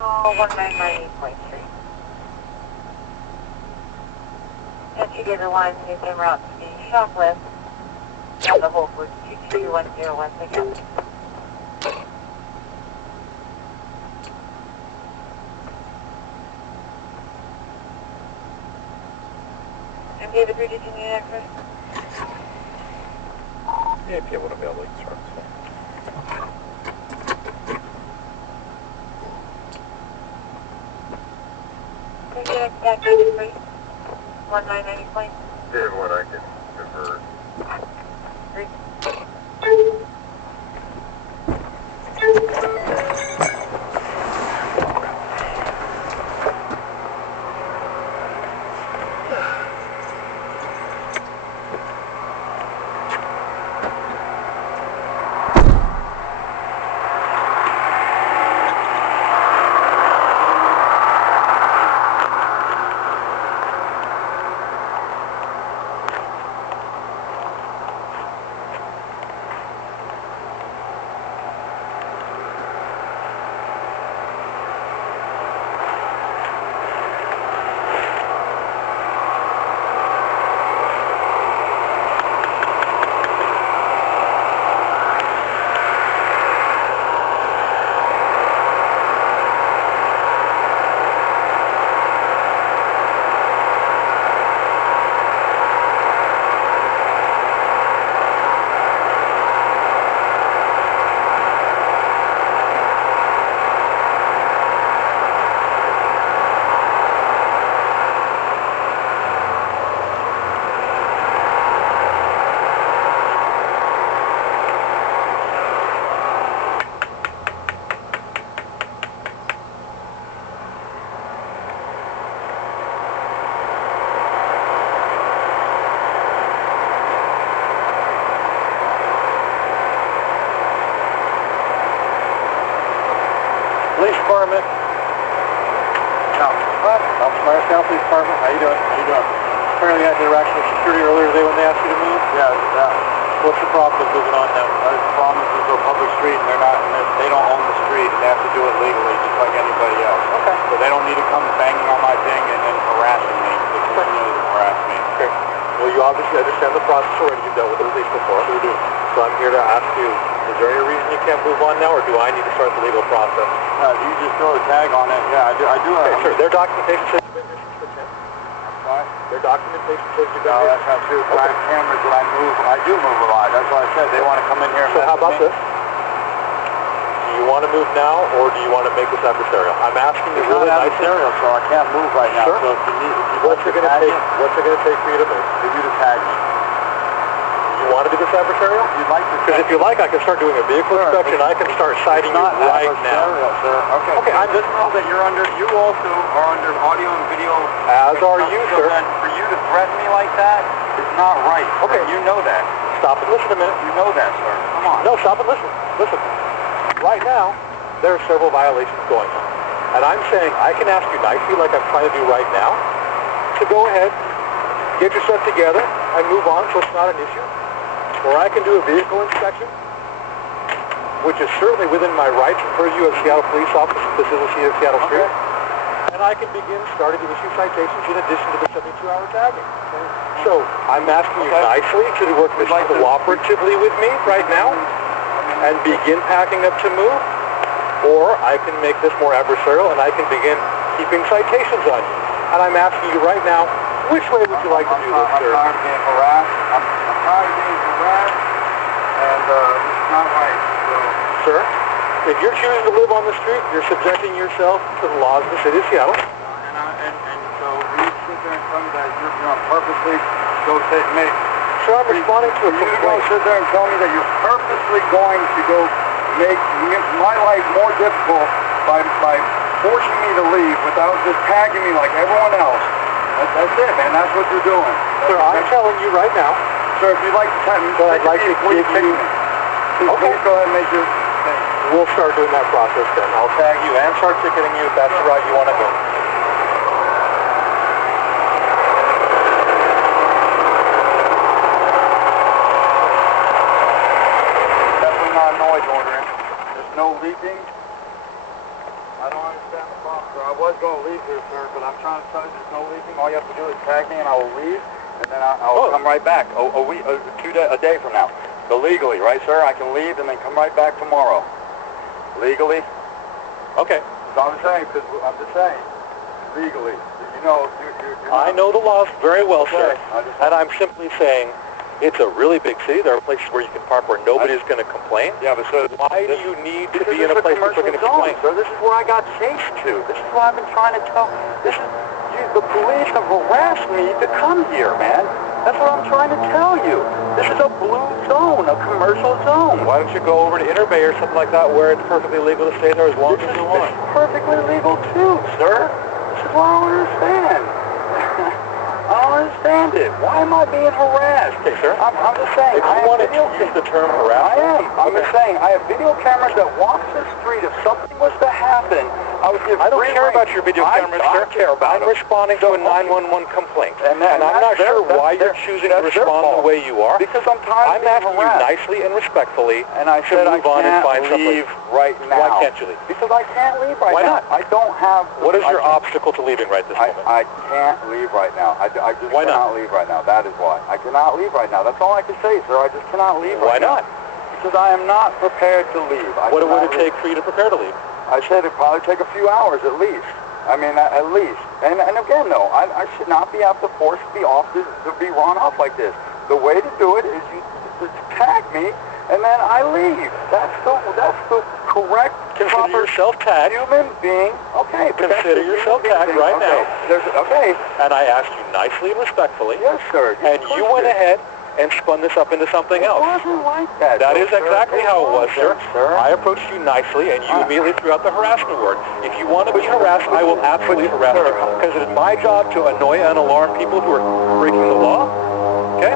1998.3. And you get a line is en route to the shop list of the Whole Foods 22101 pickup. And David, read it to me address? Yeah, if you want to be able to start. Can you get that David, please? 1990. David, what I can convert. 3. Police Department. Police Department. How you doing? Apparently you had an interaction with security earlier today when they asked you to move? Yeah. What's the problem with moving on now? The problem is it's a public street and they don't own the street. They have to do it legally just like anybody else. Okay. So they don't need to come banging on my thing and then harassing me. They continue to harass me. Okay. Well, you obviously understand the process already. You've dealt with the police before. Sure do. So I'm here to ask you, is there any reason you can't move on now, or do I need to start the legal process? You just throw a tag on it. Yeah, I do. Okay, sure. Their documentation says you've been here since the 10th. Sorry? Their documentation says you've been No, here. that's not true. I have cameras that I do move a lot. That's why I said they want to come in here and So how about me. this? Do you want to move now, or do you want to make this adversarial? I'm asking you It's really not nicely. adversarial, so I can't move right now. Sure. So if you What's it going to take for you to move? for you to tag me. You want to do this adversarial? You'd like to Because if you like, I can start doing a vehicle inspection. I can start citing you not right now. adversarial, sir. Okay. Okay, I just know that you also are under audio and video. As are you, So sir. then for you to threaten me like that is not right. Okay. You know that. Stop and listen a minute. You know that, sir. Come on. No, stop and listen. Listen. Right now, there are several violations going on. And I'm saying I can ask you nicely, like I'm trying to do right now, to go ahead, get your stuff together, and move on so it's not an issue. Or I can do a vehicle inspection, which is certainly within my rights and purview as Seattle Police Officer. This is a Seattle Street. And I can begin starting to issue citations in addition to the 72-hour tagging. So I'm asking you nicely to work this cooperatively with me right now and begin packing up to move, or I can make this more adversarial and I can begin keeping citations on you. And I'm asking you right now, which way would you like to do this, sir? I'm tired of being harassed. I'm tired of being harassed, and it's not right. So. Sir, if you're choosing to live on the street, you're subjecting yourself to the laws of the city of Seattle. And so you sit there and tell me that you're going to purposely go make... Sir, I'm responding to a You're going to complaint. sit there and tell me that you're purposely going to go make my life more difficult by forcing me to leave without just tagging me like everyone else. That's it, man. That's what you're doing. Sir, I'm telling you right now. Sir, if you'd like to tag me, I'd like to give you... Please go ahead and make your thing. We'll start doing that process then. I'll tag you and start ticketing you if that's the route you want to go. Definitely not noise ordering. There's no leaking. I don't understand the problem, sir. I was going to leave here, sir, but I'm trying to tell you there's no leaving. All you have to do is tag me and I will leave, and then I'll come right back a day from now. So legally, right, sir? I can leave and then come right back tomorrow. Legally? Okay. So I'm saying, because I'm just saying, legally. You know, I know the laws very well, sir. Okay. And I'm simply saying, it's a really big city. There are places where you can park where nobody's going to complain. Yeah, but so why do you need to be in a place where they're going to complain? Sir, this is where I got chased to. This is what I've been trying to tell. The police have harassed me to come here, man. That's what I'm trying to tell you. This is a blue zone, a commercial zone. Why don't you go over to Inter Bay or something like that where it's perfectly legal to stay there as long as you want? This is perfectly legal too, sir. This is what I don't understand. I don't understand it. Why am I being harassed? Okay, sir. I'm just saying. If you want to use the term harassment, I am. I'm just saying. I have video cameras that walk the street. If something was to happen, I would give. I don't care about your video cameras, sir. I care about I'm responding to a 911 complaint. And I'm not sure why you're choosing to respond the way you are. Because I'm tired of being asking you nicely and respectfully and I said to move on and find leave someplace. Right now. Why can't you leave? Because I can't leave right now. Why not? I don't have... What is your obstacle to leaving right this moment? I can't leave right now. I just cannot leave right now. That is why. I cannot leave right now. That's all I can say, sir. I just cannot leave right now. Why not? Because I am not prepared to leave. What would it take for you to prepare to leave? I said it'd probably take a few hours at least. I mean, at least. And again, though, I should not have to force the off to be run off like this. The way to do it is you tag me, and then I leave. That's the correct, Consider yourself tagged. Human being. Okay. Consider yourself tagged right now. Okay. And I asked you nicely and respectfully. Yes, sir. And you went ahead and spun this up into something else. It wasn't like that. That is exactly how it was, sir. Sir. I approached you nicely, and you immediately threw out the harassment word. If you want to be harassed, I will absolutely harass you, because it is my job to annoy and alarm people who are breaking the law. Okay?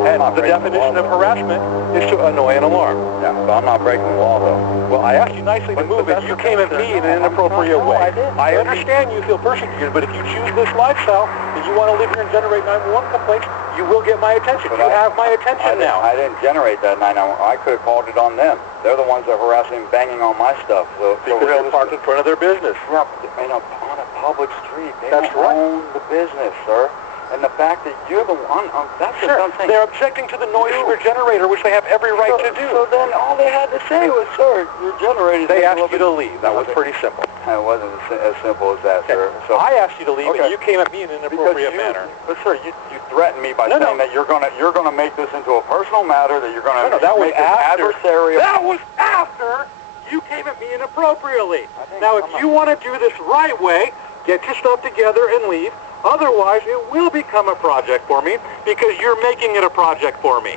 And the definition of harassment is to annoy and alarm. Yeah, so I'm not breaking the law, though. Well, I asked you nicely to move it. You came at me in an inappropriate way. I understand you feel persecuted, but if you choose this lifestyle and you want to live here and generate 911 complaints, you will get my attention. You have my attention now. I didn't generate that 911. I could have called it on them. They're the ones that harass me and banging on my stuff. So because they're parked in front of their business. Yeah, on a public street. They don't own the business, sir. And the fact that you're the one, that's what I'm saying. They're objecting to the noise of your generator, which they have every right to do. So then all they had to say was, sir, your generator... They asked you to leave. That was pretty simple. It wasn't as simple as that, sir. So I asked you to leave, and you came at me in an inappropriate manner. But sir, you threatened me by saying that you're gonna make this into a personal matter, that you're gonna make this adversarial. That was after you came at me inappropriately. Now, if you want to do this right way, get your stuff together and leave. Otherwise, it will become a project for me, because you're making it a project for me.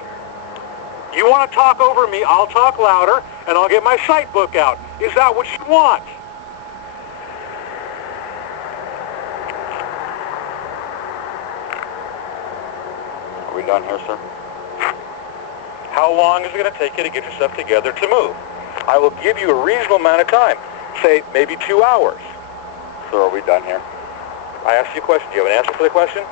You want to talk over me, I'll talk louder, and I'll get my sight book out. Is that what you want? Are we done here, sir? How long is it going to take you to get yourself together to move? I will give you a reasonable amount of time. Say, maybe 2 hours. Sir, are we done here? I asked you a question. Do you have an answer for the question?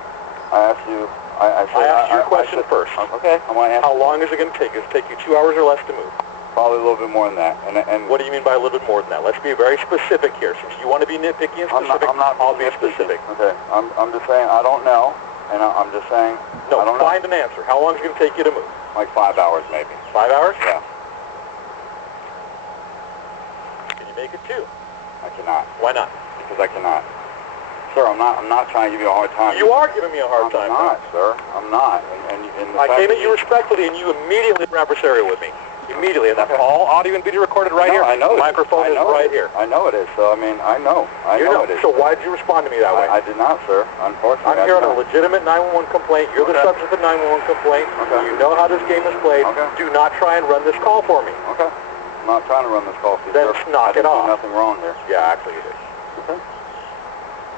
I asked you... I asked you a question first. Okay, I want to answer. How long is it going to take? Does it take you 2 hours or less to move? Probably a little bit more than that. And what do you mean by a little bit more than that? Let's be very specific here. Since you want to be nitpicky and specific, I'll be specific. Okay, I'm just saying I don't know, and I'm just saying I don't know. Find an answer. How long is it going to take you to move? Like 5 hours, maybe. 5 hours? Yeah. Can you make it 2? I cannot. Why not? Because I cannot. Sir, I'm not trying to give you a hard time. You are giving me a hard time. I'm not, sir. I'm not. And I came at you respectfully, and you immediately were adversarial with me. Immediately. And that's all audio and video recorded right here. I know. The microphone is right here. I know it is. So, I mean, I know it is. So why did you respond to me that way? I did not, sir. Unfortunately, I'm here on a legitimate 911 complaint. You're the subject of the 911 complaint. Okay. You know how this game is played. Okay. Do not try and run this call for me. Okay. I'm not trying to run this call for you, sir. Then knock it off. I didn't do nothing wrong here. Yeah, actually you did. Okay.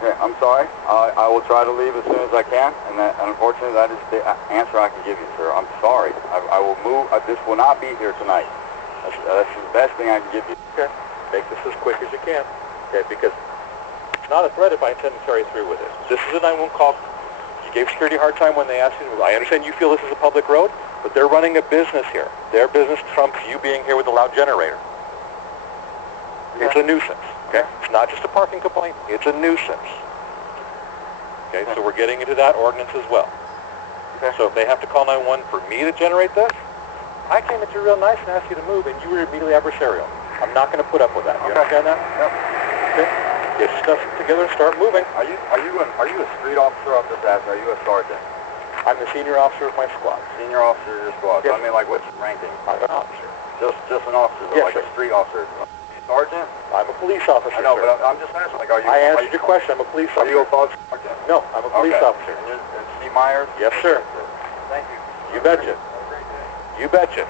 Okay, I'm sorry. I will try to leave as soon as I can, and unfortunately that is the answer I can give you, sir. I'm sorry. I will move. This will not be here tonight. That's the best thing I can give you. Okay. Make this as quick as you can. Okay, because it's not a threat if I intend to carry through with it. This is a 911 call. You gave security a hard time when they asked you to move. I understand you feel this is a public road, but they're running a business here. Their business trumps you being here with a loud generator. It's a nuisance. Okay? It's not just a parking complaint, it's a nuisance. Okay, so we're getting into that ordinance as well. Okay. So if they have to call 911 for me to generate this, I came at you real nice and asked you to move, and you were immediately adversarial. I'm not going to put up with that. You understand that? Yep. Okay. Get your stuff together and start moving. Are you a street officer of this asset? Are you a sergeant? I'm the senior officer of my squad. Senior officer of your squad. Yes. So I mean, like, what's your ranking? I'm an officer. Just an officer, though, Yes, like sir. a street officer. Sergeant? I'm a police officer, I know, sir. but I'm just asking, like, are you... I answered your question. I'm a police Are officer. you above sergeant? No, I'm a police Okay. officer. And Steve Myers? Yes, sir. Thank you. You betcha. Have a great day. You betcha.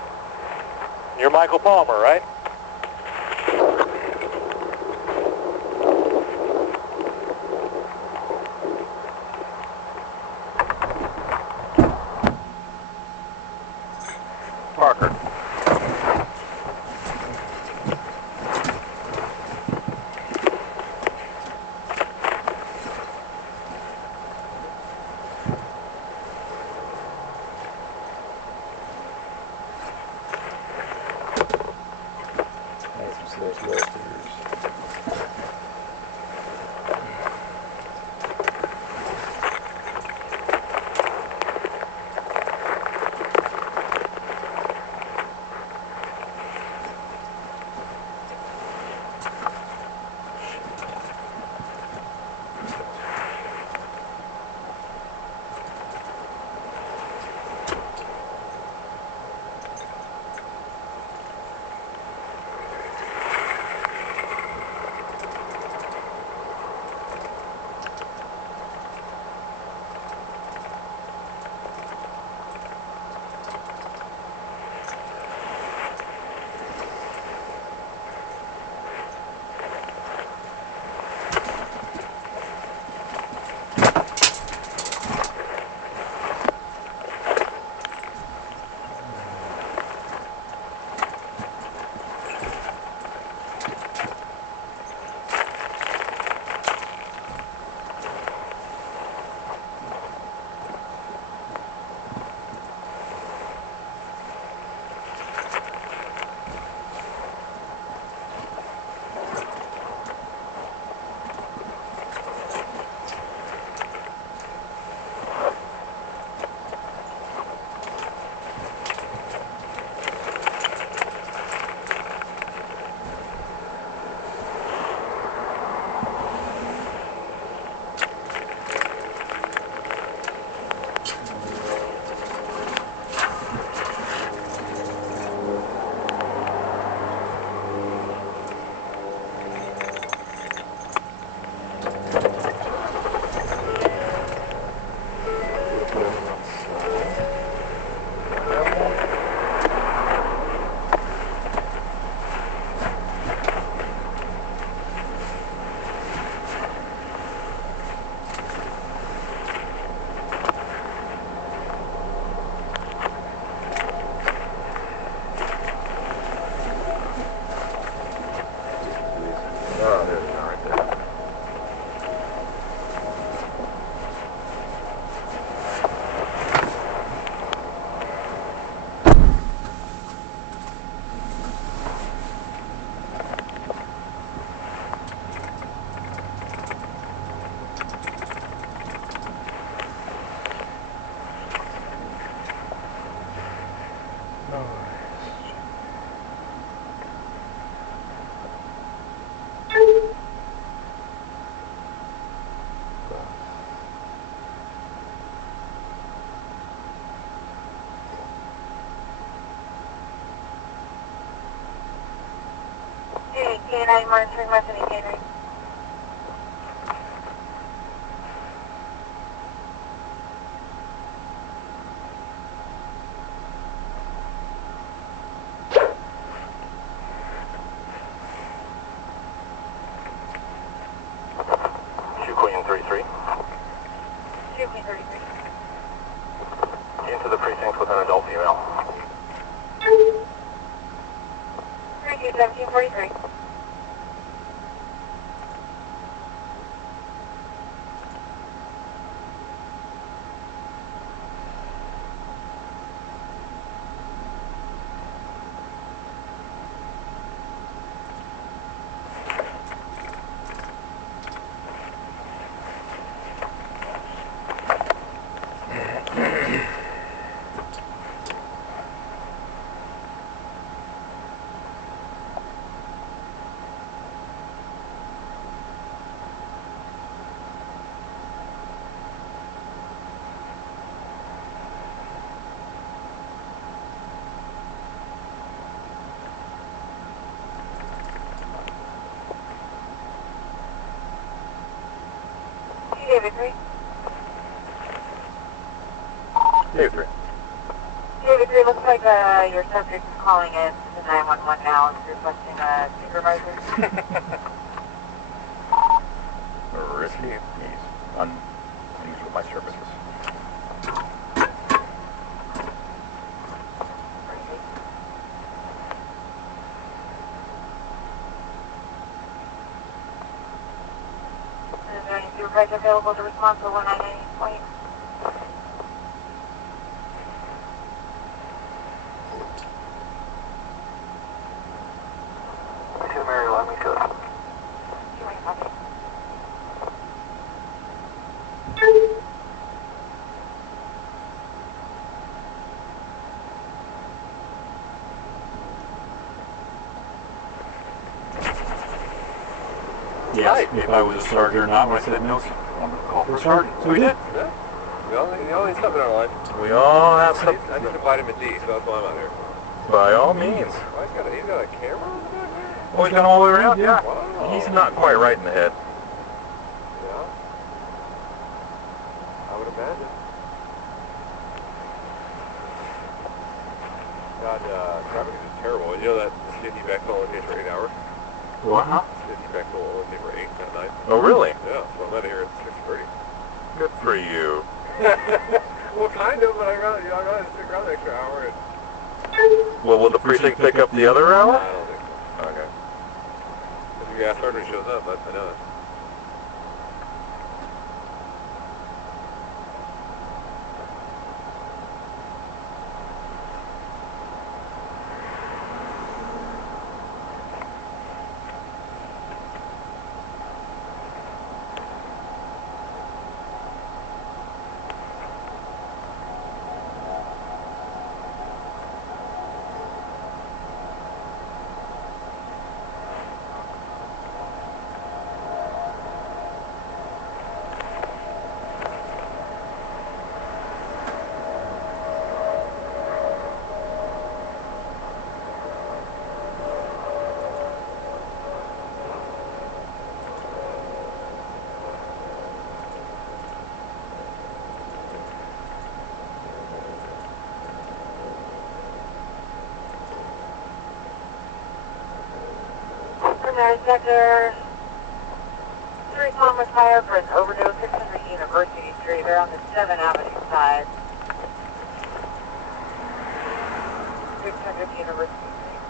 You're Michael Palmer, right? Parker. Oh, there's one right there. Hey, K9 monitoring Martini Catering. Queen 33. Queen 33. Into the precinct with an adult female. 1743. David 3. David 3. David 3, looks like your subject is calling in to 911 now and requesting a supervisor. Risky. He's unused with my services. Is there any supervisor available to respond to 198 point? Mary, let me go. Yes, if I was a sergeant or not. When I said no, I'm going to call for a sergeant. So we did. Yeah. We all need something in our life. We all have I some. need some vitamin D, so that's why I'm out here. By all means. Oh, he's got a camera on the back here? Oh, he's gone all the way around? Yeah. Wow. He's not quite right in the head. Yeah. I would imagine. God, traffic is terrible. You know that city back only takes for 8 hours? What? Huh? City back only takes for 8 at night. Oh, really? Yeah, so I'm out of here at 6:30. Good for you. Well, kind of, but I rather stick around an extra hour. And Well, will the precinct pick up the other hour? I don't think so. Okay. If your gas sergeant shows up, I know that. Primary sector 3 kilometers higher for an overdose, 600 University Street. They're on the 7th Avenue side. 600 University Street.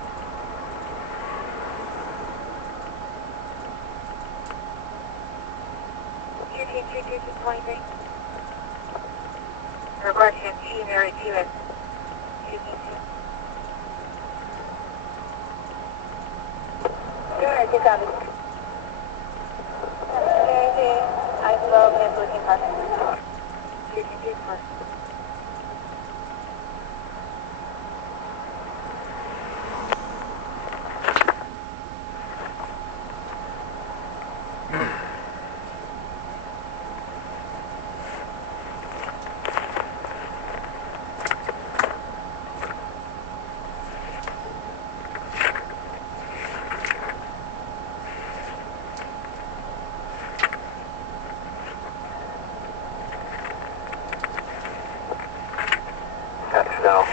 QT22223. Requesting T Mary 2 at QT2. Sure, good job. I love his looking person. QT2 first. No.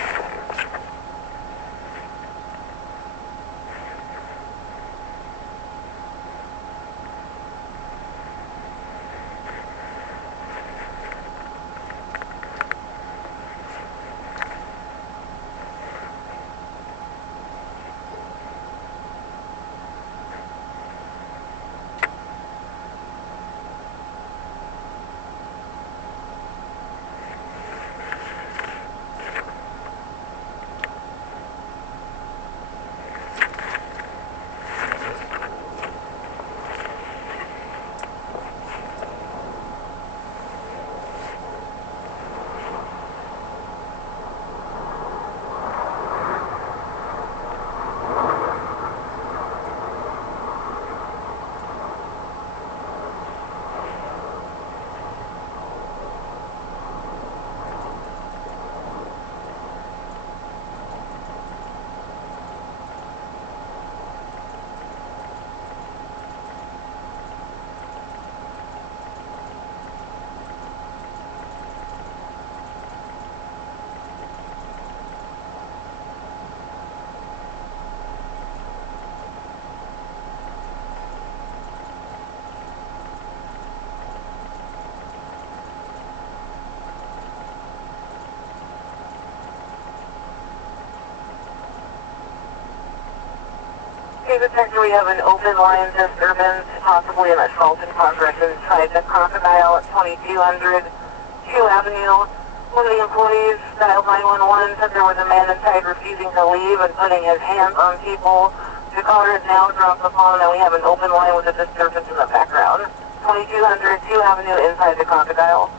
Detector, we have an open line disturbance, possibly an assault in progress inside the Crocodile at 2200 2 Avenue. One of the employees dialed 911, said there was a man inside refusing to leave and putting his hands on people. The caller has now dropped the phone and we have an open line with a disturbance in the background. 2200 2 Avenue inside the Crocodile.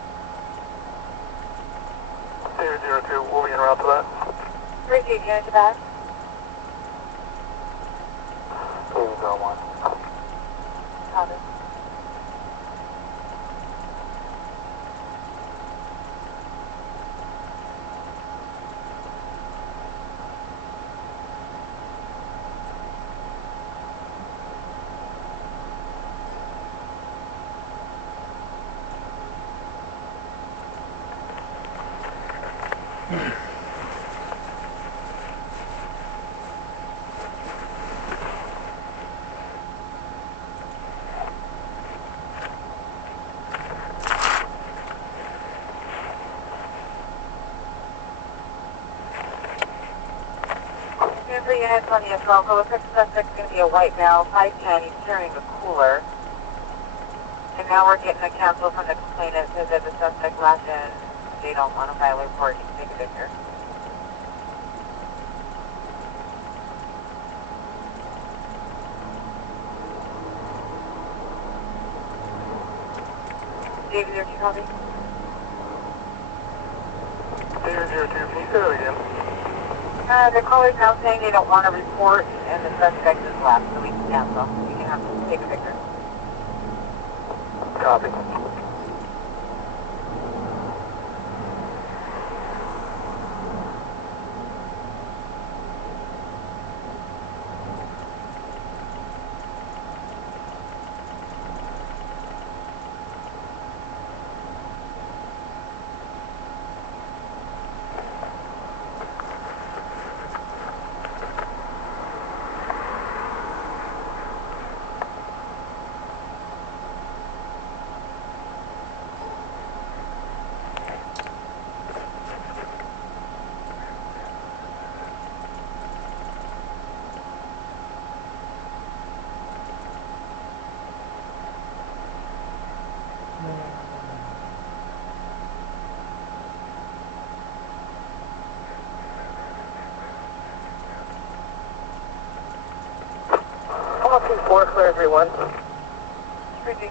002, we'll be en route to that. 3 unit to that. 201. Copy. For units on the assault, the suspect's going to be a white male, 5'10", he's carrying a cooler. And now we're getting a cancel from the complainant, says that the suspect left and they don't want to file a report, you can take a picture. David, there, copy? 002, can you say that again? The caller's now saying they don't want to report, and the suspect is left, so we can cancel. You can have to take a picture. Copy. Talking 4, clear everyone. Pretty.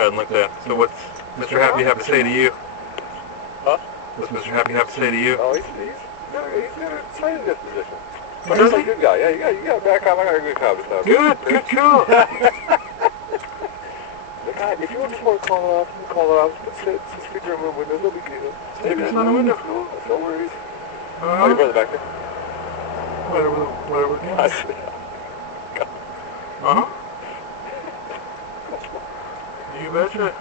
hadn't looked at. So what's Mr. Happy have to say to you? Huh? What's Mr. Happy have to say to you? Oh, he's got a slight disposition. But he's a good guy. Yeah, you got a bad cop. I got a good cop. Good, cool. The guy, if you just want to call it off, you can call it off. But sit 6 feet from the window, no big deal. It's not a window. No worries. Oh, your brother back there? Whatever. I see. Uh-huh. You betcha.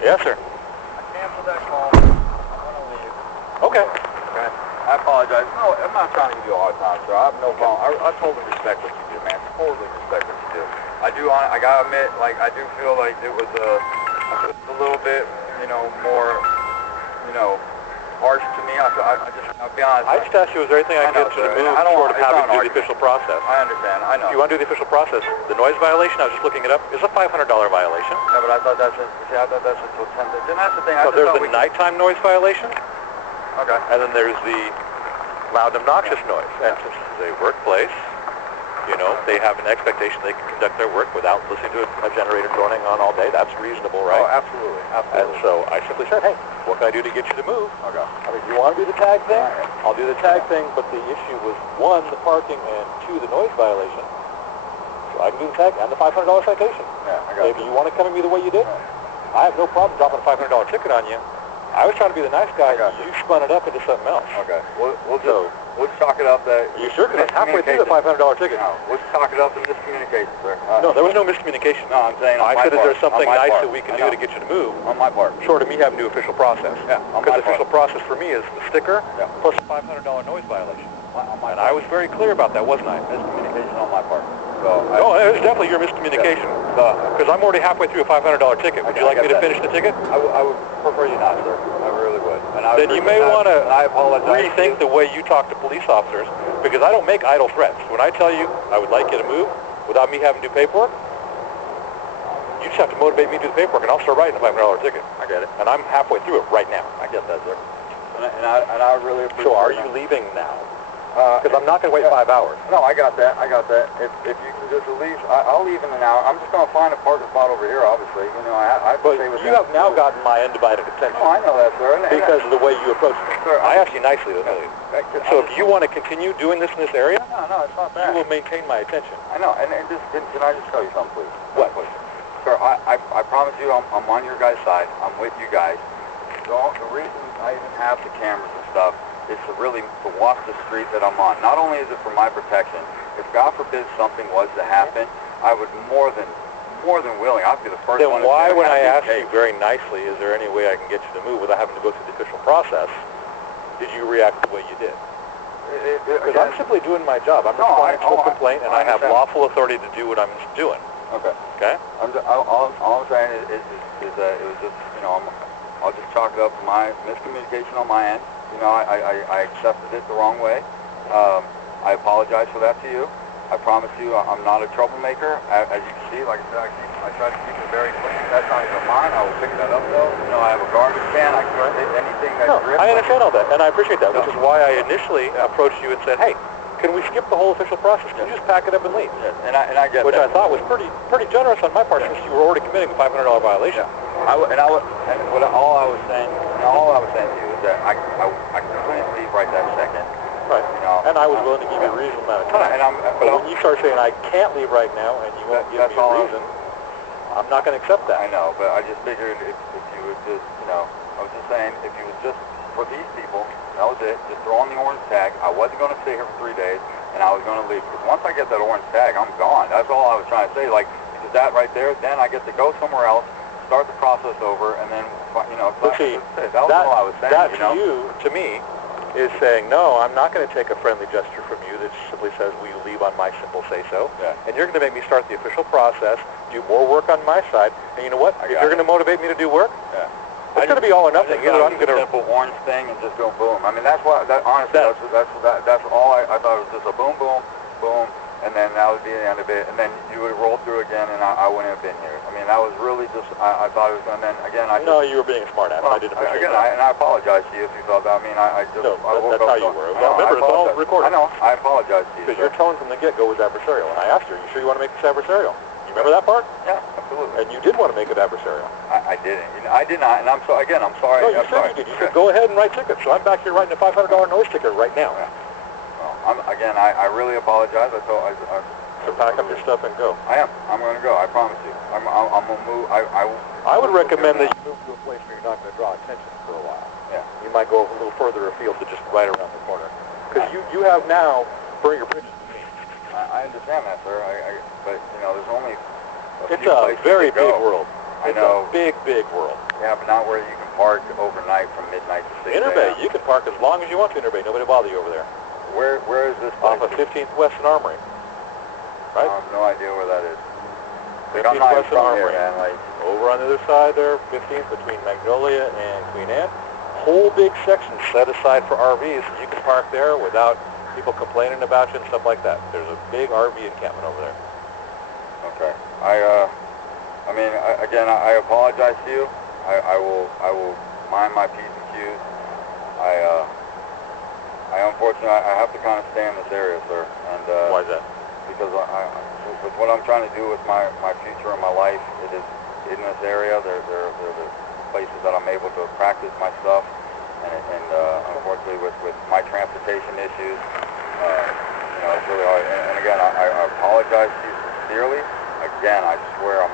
Yes, sir. I canceled that call. I want to leave. Okay. Okay. I apologize. No, I'm not trying to give you a hard time, sir. I have no problem. I totally respect what you do, man. Totally respect what you do. I gotta admit, like, I do feel like it was just a little bit, more, harsh to me. I'll be honest. I just asked you, is there anything I can get you to move short of having to do the official process? I understand. I know. If you want to do the official process, the noise violation, I was just looking it up, is a $500 violation. Yeah, but I thought that's until 10. And that's the thing. So there's the nighttime noise violation, Okay. and then there's the loud and obnoxious noise. And since it's a workplace, they have an expectation they can conduct their work without listening to a generator droning on all day. That's reasonable, right? Oh, absolutely. And so I simply said, hey, what can I do to get you to move? Okay. I mean, you want to do the tag thing? I'll do the tag thing, but the issue was, 1, the parking, and 2, the noise violation. So I can do the tag and the $500 citation. Yeah, I got Maybe you want to come at me the way you did? I have no problem dropping a $500 ticket on you. I was trying to be the nice guy. You spun it up into something else. Okay. We'll just chalk it up that... Are you sure? Because halfway through the $500 ticket. No, we'll chalk it up to miscommunication, sir. No, there was no miscommunication. No, I'm saying on I my said, is there something on my nice part. that we can do to get you to move? On my part. Short of me having to do official process. Yeah, on Because my the official part. process for me is the sticker plus a $500 noise violation. On my And I was very clear about that, wasn't I? miscommunication on my part. So No, it was definitely your miscommunication. Because I'm already halfway through a $500 ticket. Would you like me to finish the ticket? I would prefer you not, sir. I really would. And I Then you may want to apologize. rethink the way you talk to police officers, because I don't make idle threats. When I tell you I would like you to move without me having to do paperwork, you just have to motivate me to do the paperwork, and I'll start writing a $500 ticket. I get it. And I'm halfway through it right now. I get that, sir. And I really appreciate So are that. you leaving now? Because I'm not going to wait 5 hours. No, I got that. If you can just at least, I'll leave in an hour. I'm just going to find a parking spot over here, obviously. I But stay with you have now gotten my undivided attention. Oh, I know that, sir. Because of the way you approached me. Sir, I asked you nicely to leave. So if you want to continue doing this in this area, No, it's not you that. will maintain my attention. I know, and can I just tell you something, please? What? Sir, I promise you I'm on your guys' side. I'm with you guys. The reason I even have the cameras and stuff is to watch the street that I'm on. Not only is it for my protection, if God forbid something was to happen, I would more than willing. I'd be the first one. Then why, when I asked you you very nicely, is there any way I can get you to move without having to go through the official process, did you react the way you did? Because I'm simply doing my job. I'm responding to a complaint, and I have lawful authority to do what I'm doing. Okay. Okay? All I'm saying is that it was just, I'll just chalk it up to my miscommunication on my end. I accepted it the wrong way. I apologize for that to you. I promise you I'm not a troublemaker. As you can see, like I said, I try to keep it very clean. That's not even mine. I will pick that up, though. I have a garbage can. I can hit anything that drips. I understand all that, and I appreciate that, which is why I initially approached you and said, hey, can we skip the whole official process? Can you just pack it up and leave? Yes, and I get Which that. I thought was pretty generous on my part, since you were already committing a $500 violation. All I was saying to you is that I couldn't leave right that second. Right. And I was willing to give you a reasonable amount of time. But when you start saying I can't leave right now and you won't give me a reason, I'm not going to accept that. I know, but I just figured if you would just, I was just saying, if you would just, for these people, that was it, just throw on the orange tag. I wasn't going to stay here for 3 days, and I was going to leave. Because once I get that orange tag, I'm gone. That's all I was trying to say. Like, because that right there, then I get to go somewhere else, start the process over, and then, But see, that was all I was saying, that to you, to me, is saying, no, I'm not going to take a friendly gesture from you that simply says, will you leave on my simple say-so? Yeah. And you're going to make me start the official process, do more work on my side, and you know what? If you're going to motivate me to do work, yeah. it's going to be all or nothing. Either I'm going to simple orange thing and just go boom. I mean, that's what. Honestly, that's all. I thought it was just a boom, boom, boom, and then that would be the end of it. And then you would roll through again, and I wouldn't have been here. I mean, that was really just. I thought it was. And then again, No, you were being a smart ass. Well, I didn't appreciate again, that. and I apologize to you if you felt that. I mean, I just. No, I woke that's up how you so- were. I know, Remember, I it's all apologize. recorded. I know. I apologize to you. Because your tone from the get-go was adversarial, and I asked her, you sure you want to make this adversarial? You remember that part? Yeah, absolutely. And you did want to make it adversarial. I didn't. I did not, and I'm so. Again, I'm sorry. No, you I'm said sorry. you did. You said, go ahead and write tickets. So I'm back here writing a $500 noise ticket right now. Yeah. Well, again, I really apologize. So pack up your stuff and go. I am. I'm going to go. I promise you. I'm going to move. I would recommend that you move to a place where you're not going to draw attention for a while. Yeah. You might go a little further afield to just right around the corner. Because you have now burned your bridges to me. I understand that, sir. But, you know, there's only It's a very big world. I know. It's a big, big world. Yeah, but not where you can park overnight from midnight to 6 Interbay, a.m. you can park as long as you want to Interbay. Nobody will bother you over there. Where is this Off place? of 15th West and Armory. Right? I have no idea where that is. 15th I'm not West and from here, Armory. man. Like, Over on the other side there, 15th between Magnolia and Queen Anne. Whole big section set aside for RVs. You can park there without people complaining about you and stuff like that. There's a big RV encampment over there. okay. I mean, again, I apologize to you. I will mind my P's and Q's. I unfortunately, I have to kind of stay in this area, sir. And Why is that? because with what I'm trying to do with my future and my life, it is in this area. They're the places that I'm able to practice my stuff, and unfortunately with my transportation issues, you know, it's really hard. And again, I apologize to you sincerely. Again, I swear I'm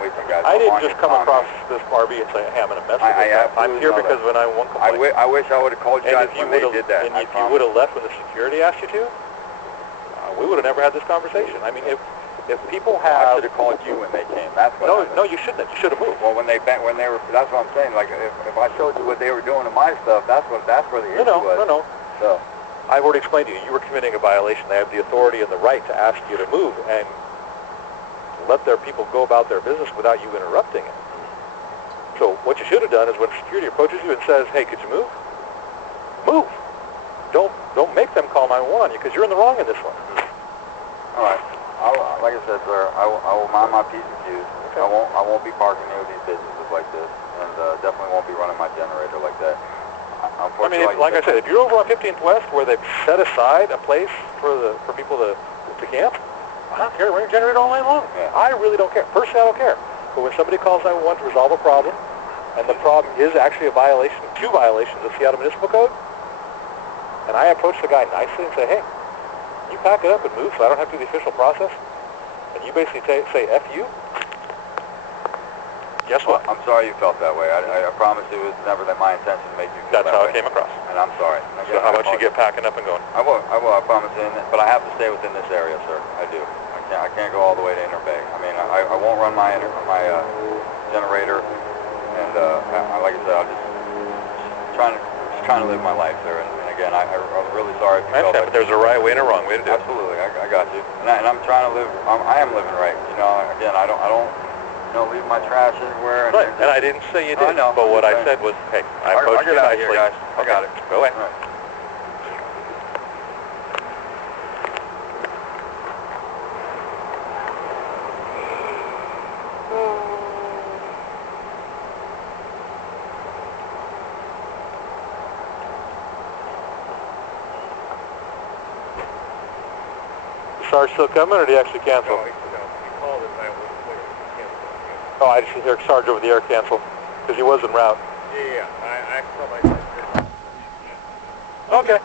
with you guys. I I'm didn't on just your come time. across this RV and say, hey, I'm going to mess with I this guy. I'm absolutely here know because that. when I want complaint. I wish I would have called you guys when they did that. And if you would have left when the security asked you to, we would have never had this conversation. I mean, if people I have... should have called you when they came. That's what No, you shouldn't have. You should have moved. Well, when they were, that's what I'm saying. Like, if I showed you what they were doing to my stuff, that's where the issue was. No. So, I've already explained to you, you were committing a violation. They have the authority and the right to ask you to move and let their people go about their business without you interrupting it. So what you should have done is when security approaches you and says, hey, could you move? Move. Don't make them call 911 on you because you're in the wrong in this one. all right. Like I said, sir, I will mind my P's and Q's. Okay. I won't be parking near these businesses like this, and definitely won't be running my generator like that. I mean, like I said, if you're over on 15th West where they've set aside a place for people to camp, I don't care. Run your generator all night long. Yeah. I really don't care. Personally, I don't care. But when somebody calls 911 to resolve a problem, and the problem is actually two violations of Seattle Municipal Code, and I approach the guy nicely and say, hey, you pack it up and move so I don't have to do the official process, and you basically say F you, guess what? I'm sorry you felt that way. I promise you it was never my intention to make you feel That's that how way. it came across. And I'm sorry. So how about you get packing up and going? I will, I promise you. But I have to stay within this area, sir. I do. I can't go all the way to Interbay. I mean, I won't run my generator, and like I said, I'm just trying to live my life, sir. And again, I'm really sorry if you felt but there's a right way and a wrong way to do it. Absolutely, I got you. And I'm trying to live. I am living right. You know, again, I don't leave my trash everywhere. Right, and I didn't say you did. I know. But what I said was, hey, I approached you I'll get out of nicely. here, guys. I got it. Go ahead. All right. Is Sarge still coming, or did he actually cancel? No, he called it 911. Oh, I just hear Sarge over the air cancel, because he was en route. Yeah. I saw my... Okay.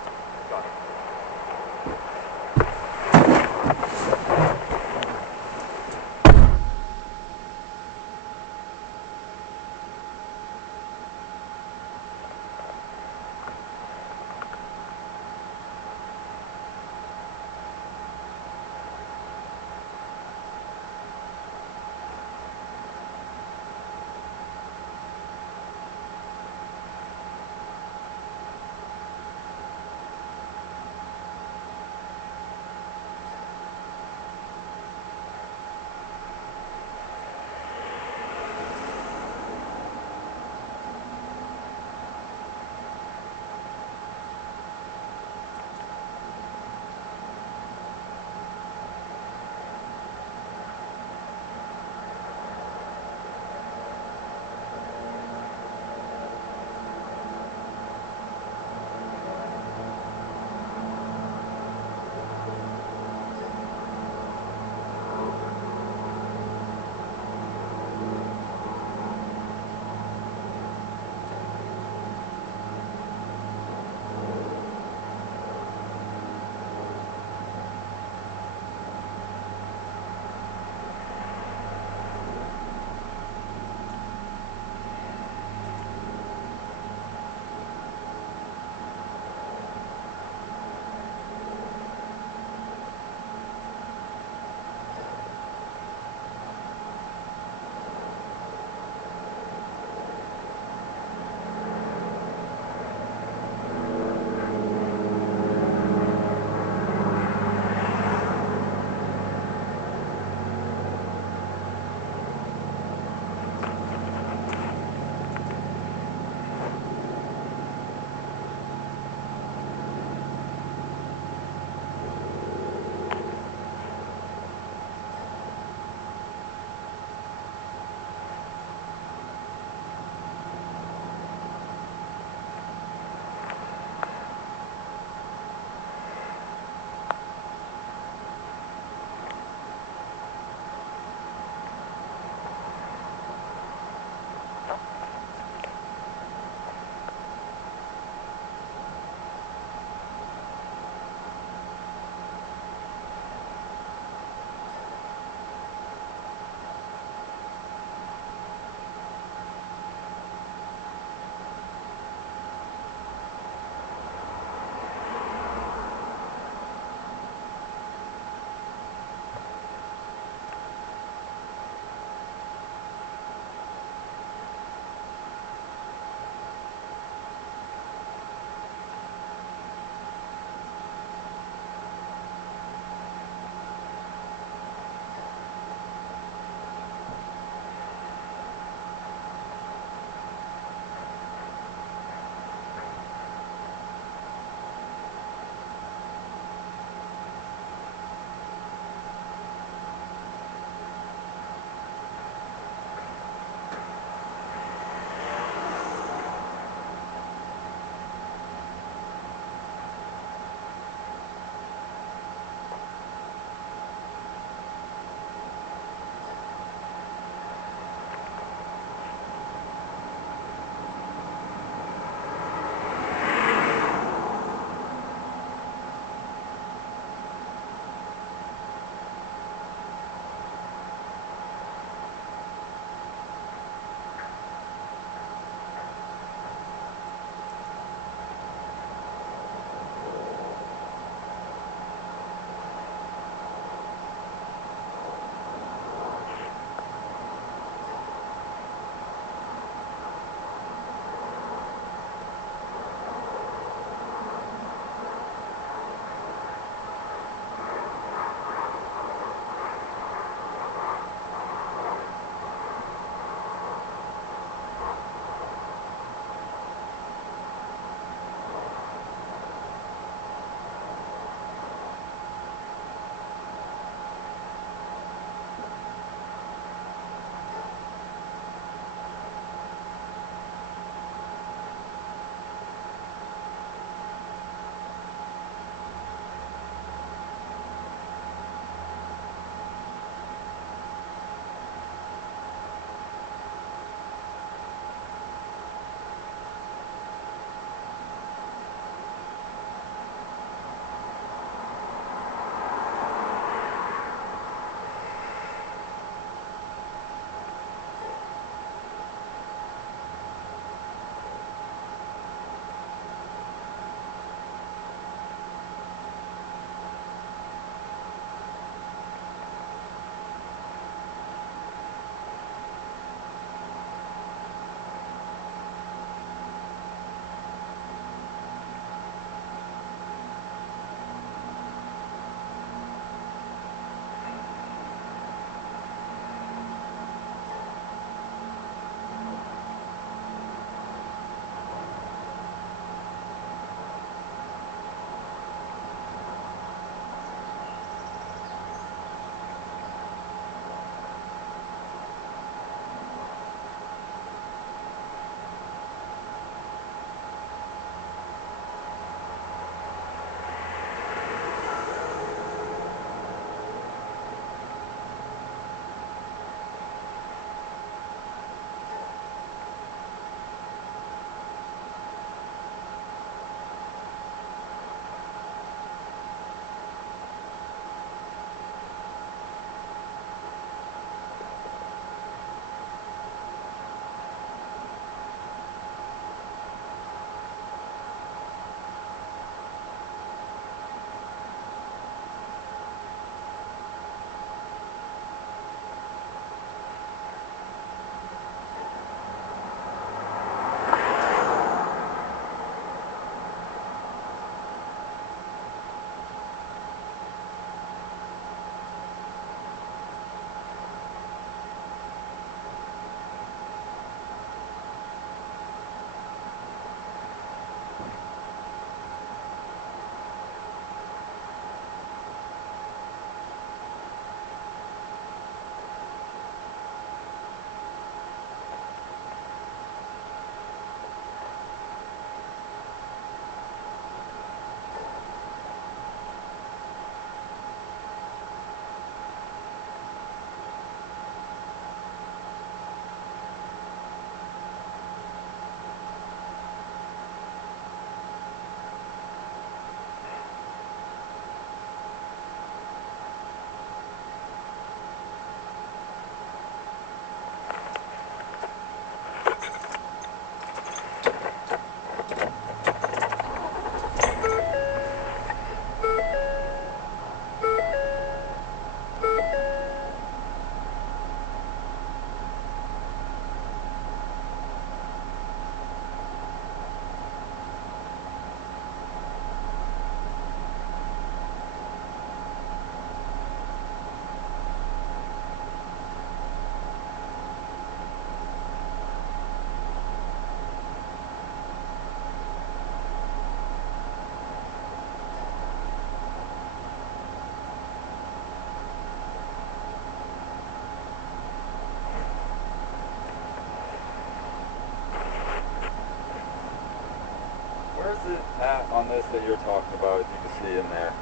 it at on this that you're talking about, as you can see in there?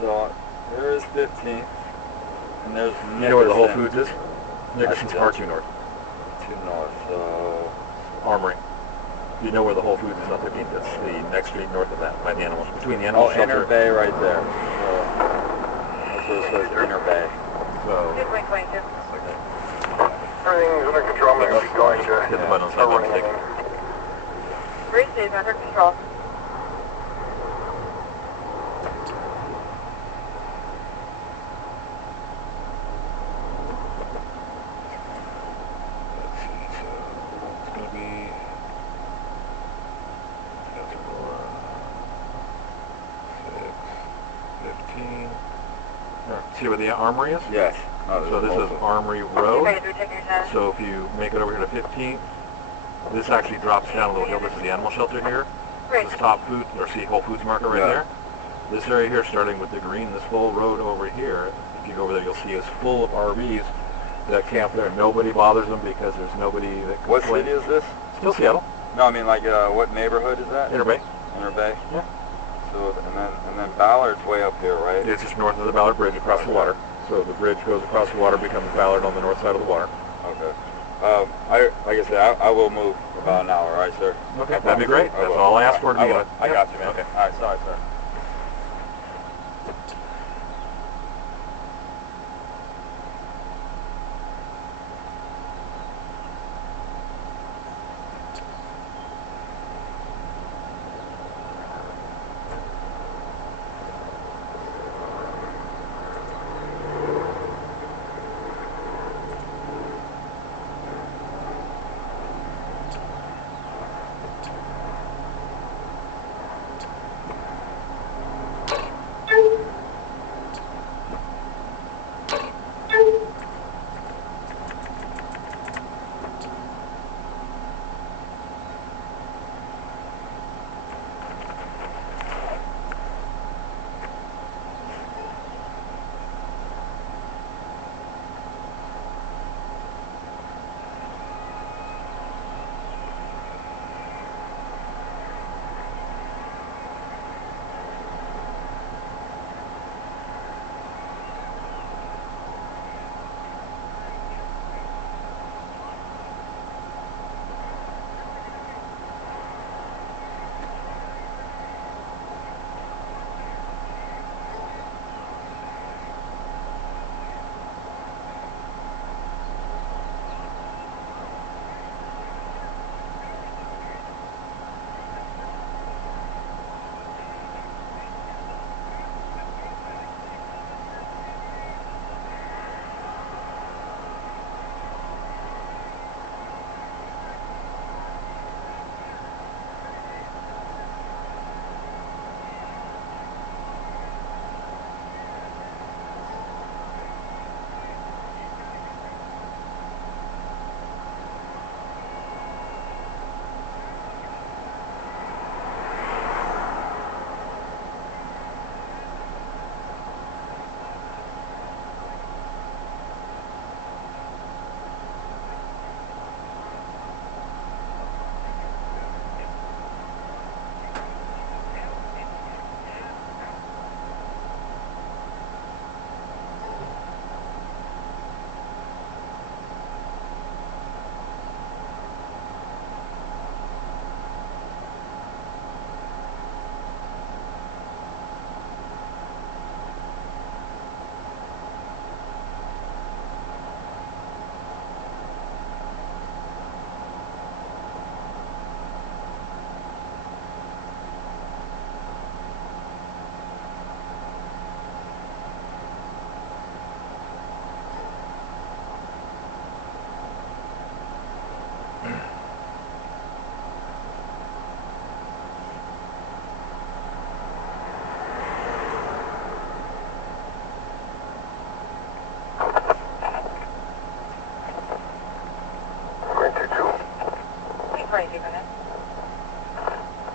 So there is 15th, and there's Nickerson. You know where the Whole Foods is? Nickerson's far too north. Too north, so... Armory. You know where the Whole Foods is on 15th. That's the next street north of that, by the animals, between the animal shelter. Inner Bay right there. That's where it says Inner Bay. So... Everything's under control. I'm going to keep going to hit the button on side by mistake. Bridge is under control. Let's see, so it's going to be 15. See where the Armory is? Yes. So this is Armory Road. So if you make it over here to 15th, this actually drops down a little hill. This is the animal shelter here. This is Top Food, or see Whole Foods market right there. This area here, starting with the green, this whole road over here, if you go over there, you'll see is full of RVs that camp there. Nobody bothers them because there's nobody that What city is this? Still Seattle. No, I mean like what neighborhood is that? Inner Bay. Inner Bay? Yeah. So, and then Ballard's way up here, right? It's just north of the Ballard Bridge across the water. So the bridge goes across the water, becomes Ballard on the north side of the water. Okay. Like I said, I will move about an hour, right, sir? Okay, that'd be great. That's all I asked for. I got you, man. Okay. All right, sorry, sir.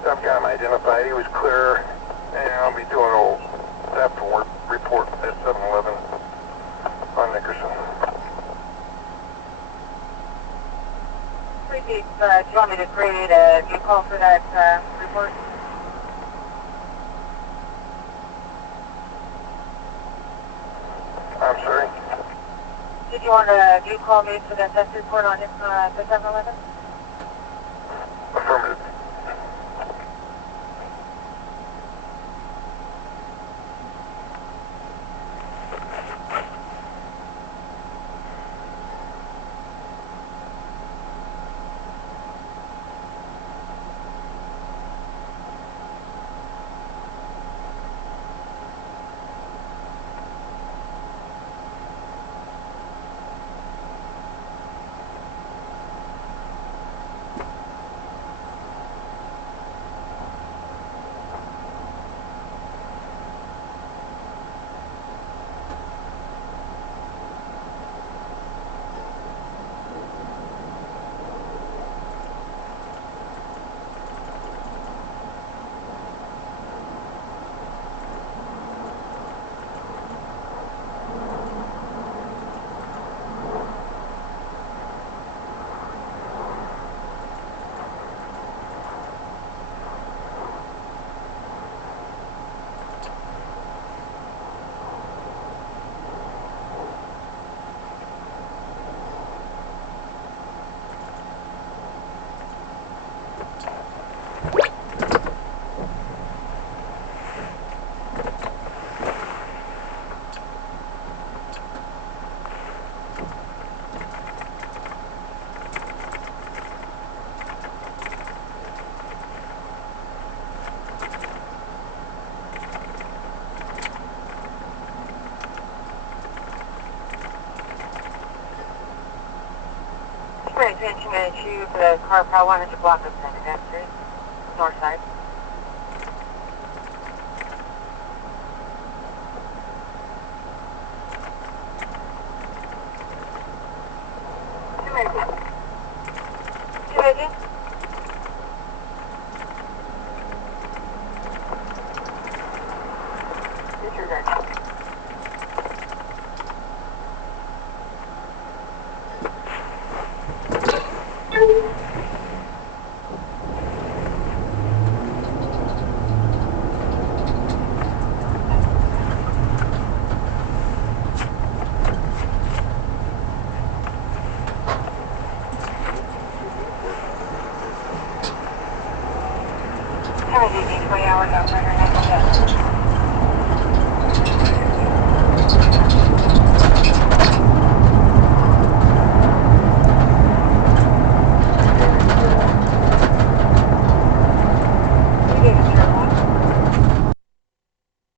I've got him identified. He was clear, and I'll be doing a little after work report at 7-Eleven on Nickerson. Do you want me to create a new call for that report? Did you want to do call me for the test report on the 7-Eleven? Affirmative. Attention to the car power 100 block of 2nd Street, north side.